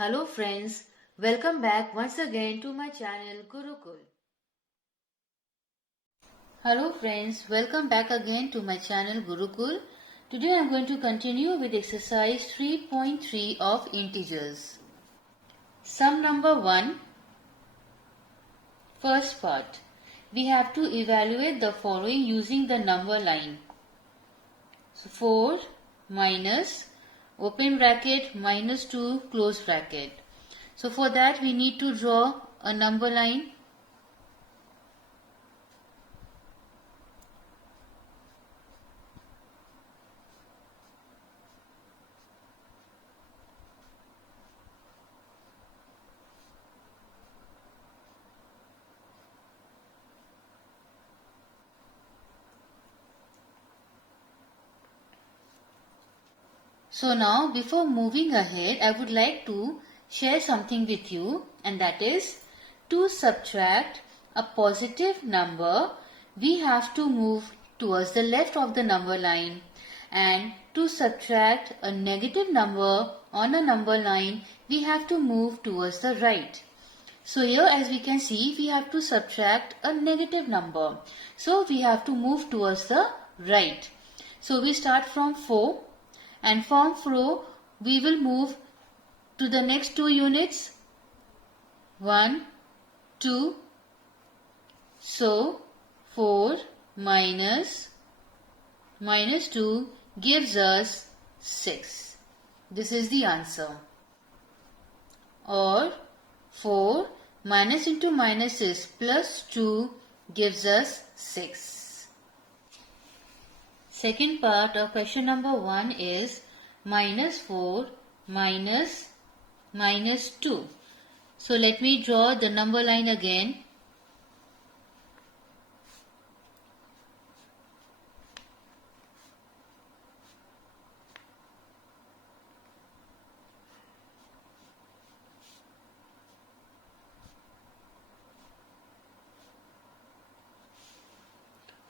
Hello friends, welcome back once again to my channel Gurukul. Hello friends, welcome back again to my channel Gurukul. Today I am going to continue with exercise 3.3 of integers. Sum number 1, first part. We have to evaluate the following using the number line. So 4 minus open bracket minus 2 close bracket. So for that we need to draw a number line. So now before moving ahead, I would like to share something with you, and that is to subtract a positive number, we have to move towards the left of the number line, and to subtract a negative number on a number line, we have to move towards the right. So here as we can see, we have to subtract a negative number. So we have to move towards the right. So we start from 4. And from 4 we will move to the next 2 units 1, 2. So 4 minus 2 gives us 6. This is the answer. Or 4 minus into minus is plus 2 gives us 6. Second part of question number 1 is minus 4 minus 2. So let me draw the number line again.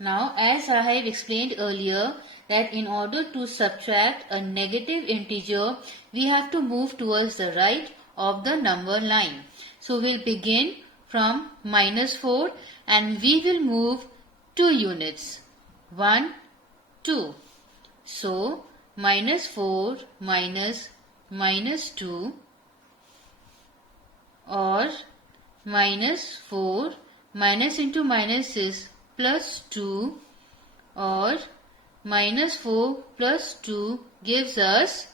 Now, as I have explained earlier that in order to subtract a negative integer, we have to move towards the right of the number line. So, we'll begin from minus 4 and we will move 2 units. 1, 2. So, minus 4 minus 2 or minus 4 minus into minus is plus 2 or minus 4 plus 2 gives us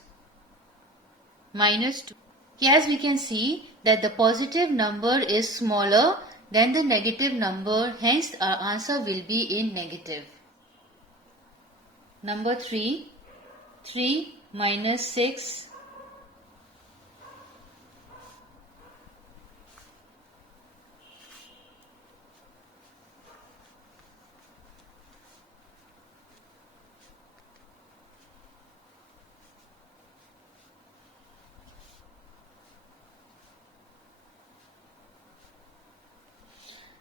minus 2. Here as we can see that the positive number is smaller than the negative number, hence our answer will be in negative. Number 3, 3 minus 6.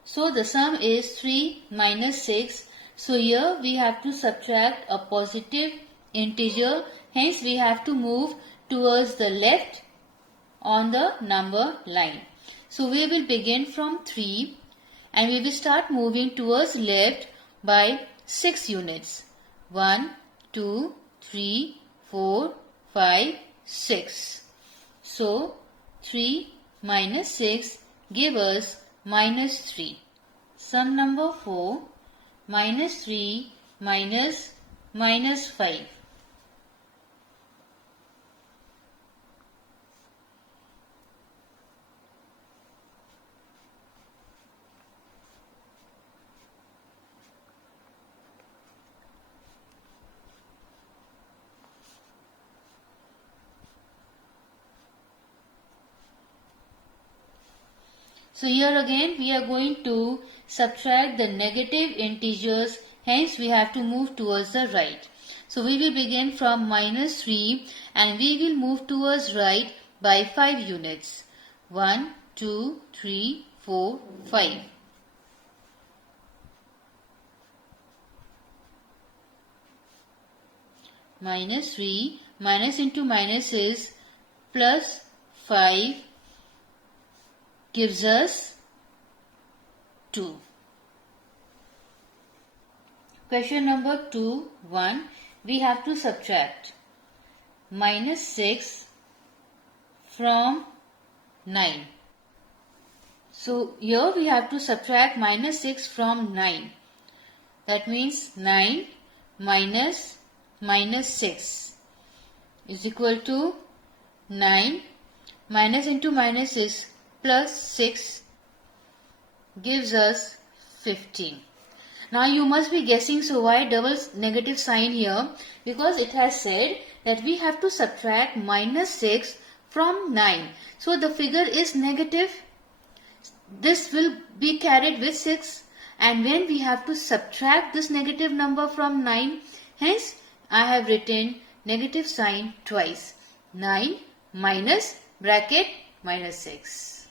So the sum is 3 minus 6. So here we have to subtract a positive integer. Hence we have to move towards the left on the number line. So we will begin from 3 and we will start moving towards left by 6 units. 1, 2, 3, 4, 5, 6. So 3 minus 6 give us minus 3. Sum number 4, minus 3 minus 5. So here again we are going to subtract the negative integers, hence we have to move towards the right. So we will begin from minus 3 and we will move towards right by 5 units. 1, 2, 3, 4, 5. Minus 3 minus into minus is plus 5 gives us 2. Question number 2(1). We have to subtract -6 from 9. So here we have to subtract -6 from 9. That means 9 minus -6 is equal to 9. Minus into minus is plus 6 gives us 15. Now you must be guessing, so why double negative sign here? Because it has said that we have to subtract -6 from 9. So the figure is negative. This will be carried with 6, and when we have to subtract this negative number from 9, hence I have written negative sign twice. 9 minus bracket -6.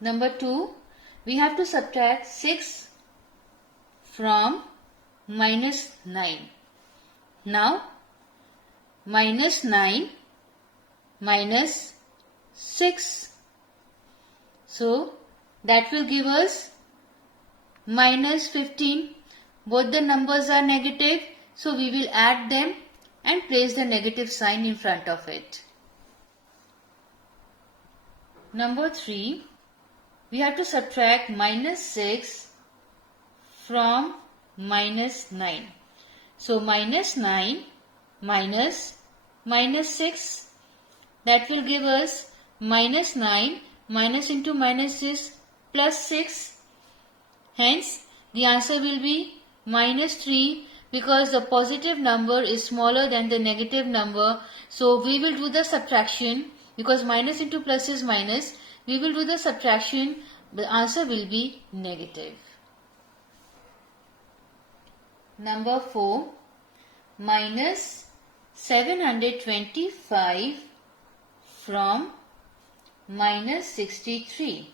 Number 2, we have to subtract 6 from -9. Now -9 minus 6. So that will give us -15. Both the numbers are negative, so we will add them and place the negative sign in front of it. Number 3, we have to subtract -6 from -9. So -9 minus -6, that will give us -9. Minus into minus is plus 6. Hence, the answer will be -3, because the positive number is smaller than the negative number. So we will do the subtraction, because minus into plus is minus. We will do the subtraction. The answer will be negative. Number 4, minus 725 from -63.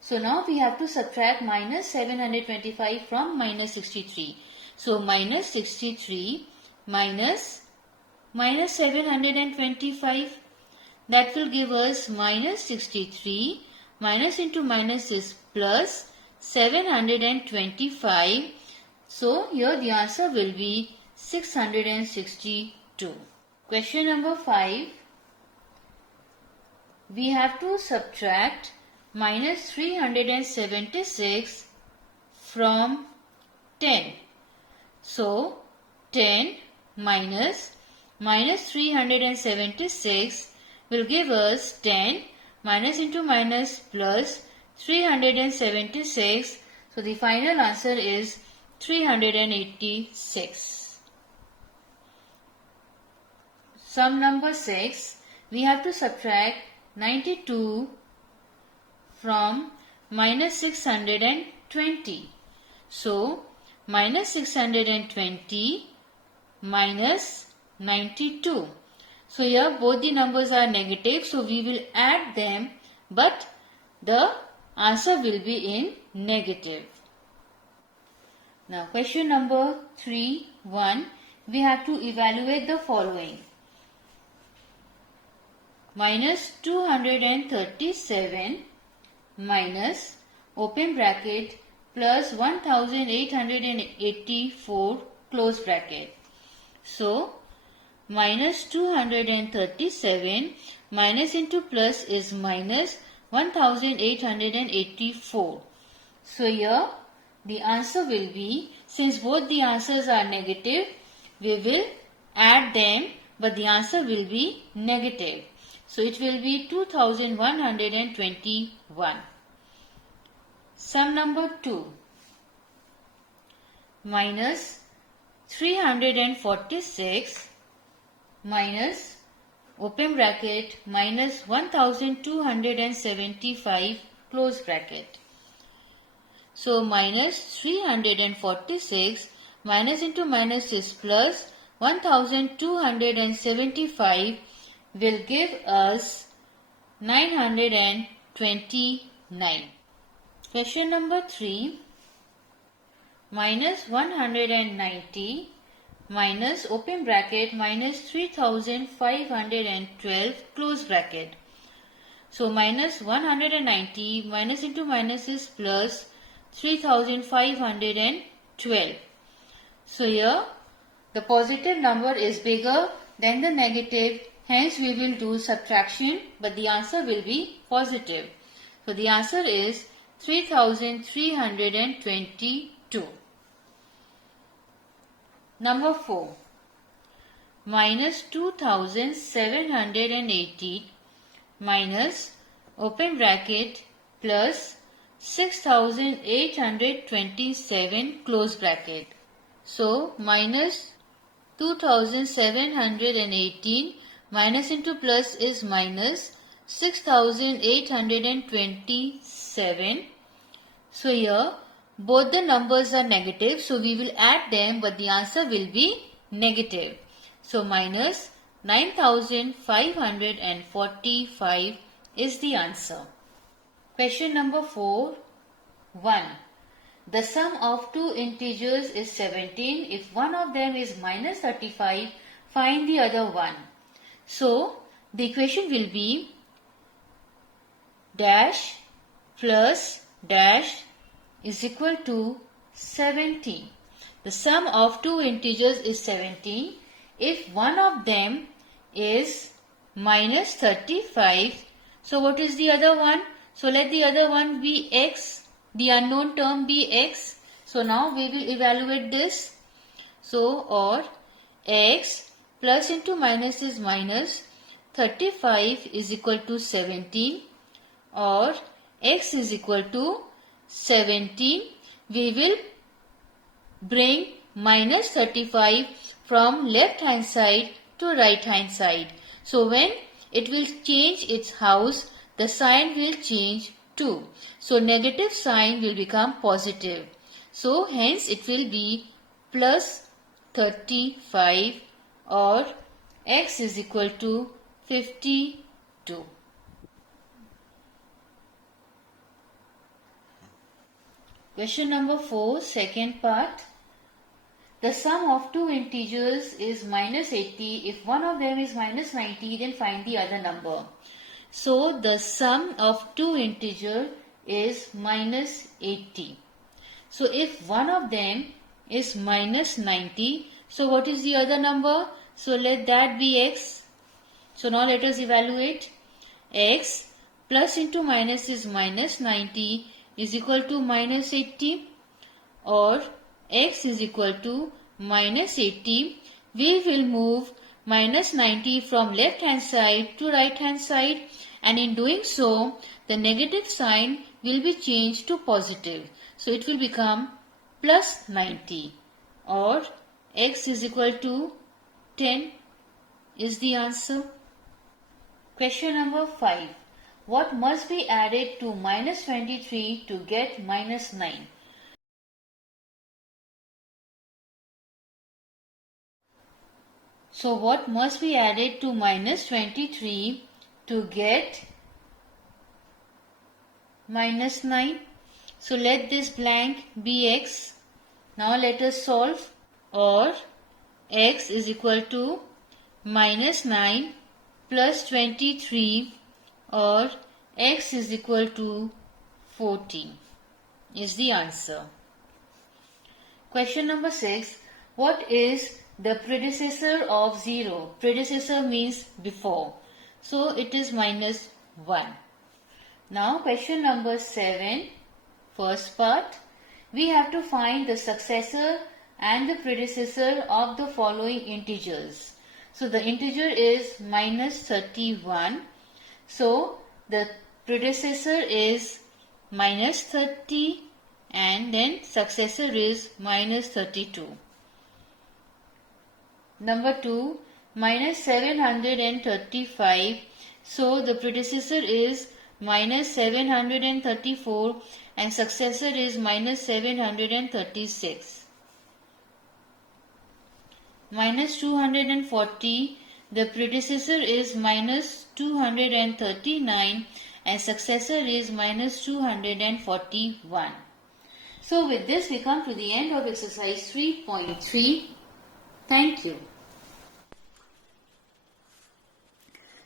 So now we have to subtract -725 from -63. So -63 minus -725, that will give us -63. Minus into minus is plus 725. So here the answer will be 662. Question number 5. We have to subtract -376 from 10. So 10 minus -376 will give us 10. Minus into minus plus 376. So the final answer is 386. Sum number 6. We have to subtract 92 from -620. So -620 minus 92. So here both the numbers are negative, so we will add them, but the answer will be in negative. Now question number 3(1). We have to evaluate the following. -237 minus open bracket plus 1884 close bracket. So -237 minus into plus is minus 1884. So here the answer will be, since both the answers are negative, we will add them, but the answer will be negative. So it will be 2121. Sum number 2. Minus 346 minus open bracket minus 1275 close bracket. So minus 346 minus into minus is plus 1275 will give us 929. Question number 3. Minus 190 minus open bracket minus 3512 close bracket. So minus 190 minus into minus is plus 3512. So here the positive number is bigger than the negative, hence we will do subtraction, but the answer will be positive. So the answer is 3322. Number 4. Minus 2780 minus open bracket plus 6827 close bracket. So minus 2718 minus into plus is minus 6827. So here both the numbers are negative, so we will add them, but the answer will be negative. So minus 9545 is the answer. Question number 4. 1. The sum of two integers is 17. If one of them is minus 35, find the other one. So the equation will be dash plus dash is equal to 17. The sum of two integers is 17. If one of them is minus 35, so what is the other one? So let the other one be x, the unknown term be x. So now we will evaluate this. So or x plus into minus is minus 35 is equal to 17, or x is equal to 17. We will bring minus 35 from left hand side to right hand side. So when it will change its house, the sign will change too. So negative sign will become positive. So hence it will be plus 35, or x is equal to 52. Question number 4, second part. The sum of two integers is minus 80. If one of them is minus 90, then find the other number. So the sum of two integers is minus 80. So if one of them is minus 90, so what is the other number? So let that be x. So now let us evaluate. X plus into minus is minus 90 is equal to minus 80, or x is equal to minus 80. We will move minus 90 from left hand side to right hand side, and in doing so the negative sign will be changed to positive. So it will become plus 90, or x is equal to 10 is the answer. Question number 5. What must be added to minus 23 to get minus 9? So what must be added to minus 23 to get minus 9? So let this blank be x. Now let us solve. Or x is equal to minus 9 plus 23, or x is equal to 14 is the answer. Question number 6. What is the predecessor of 0? Predecessor means before. So it is minus 1. Now question number 7, first part. We have to find the successor and the predecessor of the following integers. So the integer is minus 31. So the predecessor is minus 30, and then successor is minus 32. Number 2, minus 735. So the predecessor is minus 734 and successor is minus 736. Minus 240. The predecessor is minus 239 and successor is minus 241. So with this we come to the end of exercise 3.3. Thank you.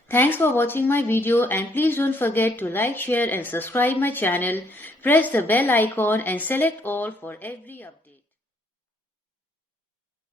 Thanks for watching my video, and please don't forget to like, share and subscribe my channel. Press the bell icon and select all for every update.